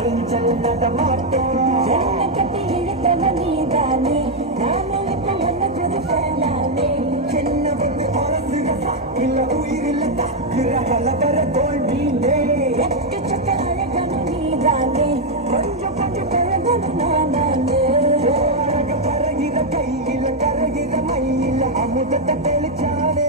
angel நடமாட்டம் என்ன கட்டி இழுத்தன நீதானே நானும் இப்ப ஒன்ன புது போலாமே சின்ன பொண்ணு அரசுரசா இல்ல உயிரில்ல தாக்குற கலவர தோல்வியிலே எக்கச்சக்க அழகனு நீதானே கொஞ்சம் கொஞ்சம் பழகனு நானே அழக பறகிற கையில கரகிற மையில அமுதத்தை தெளிச்சானே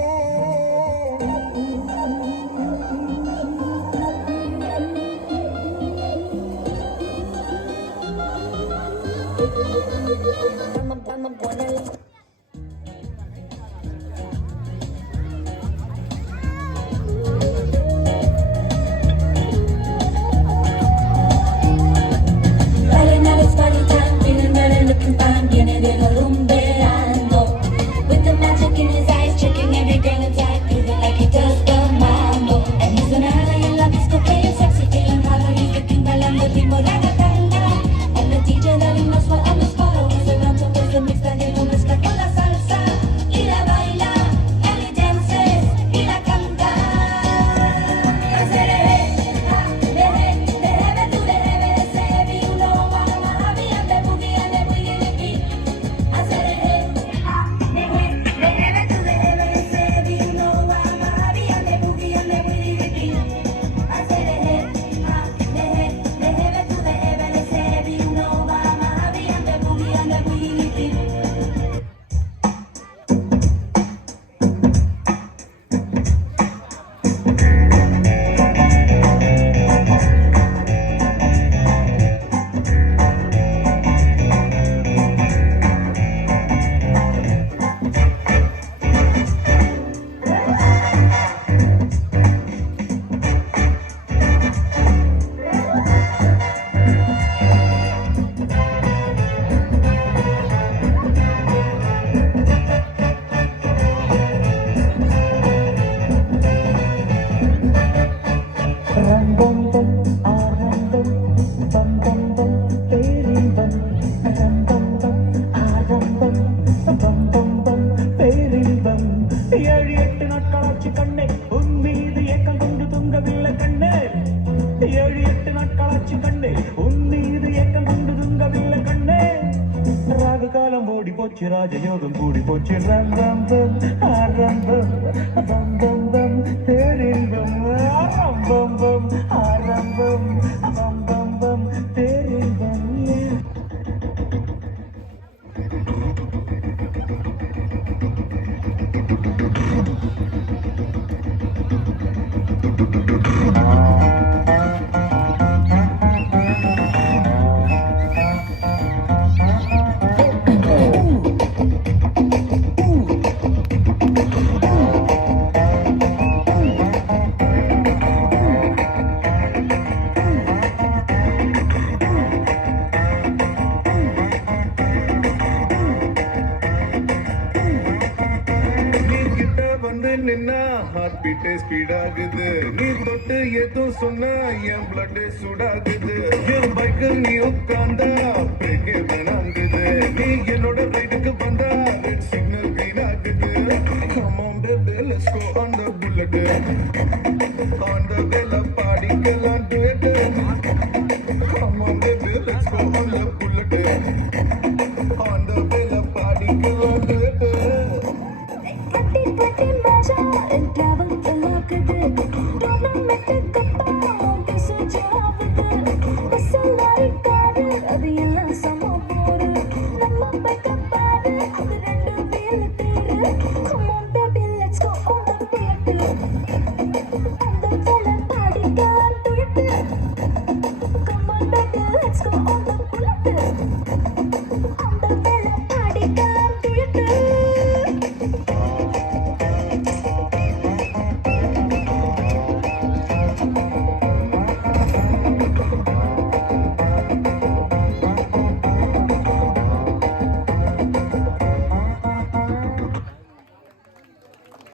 I'm gonna ராஜயோகம் கூடி போச்சு ரம்பம் ஆரம்பம் பம் பம் பம் பேரின்பம் ஆரம்பம் பம் ஆரம்பம் பம் பம் பம் பேரின்பம் ஸ்பீட் ஆகுது நீ தொட்டு எதுவும் சொன்னா என் பிளட் சூடாகுது என் பைக்கில் நீ உட்கார்ந்தா பிரேக்கே வேணாங்குது நீ என்னோட ரைடுக்கு வந்தா ரெட் சிக்னல் கிரீன் ஆகுது come on baby let's go on the bullet on the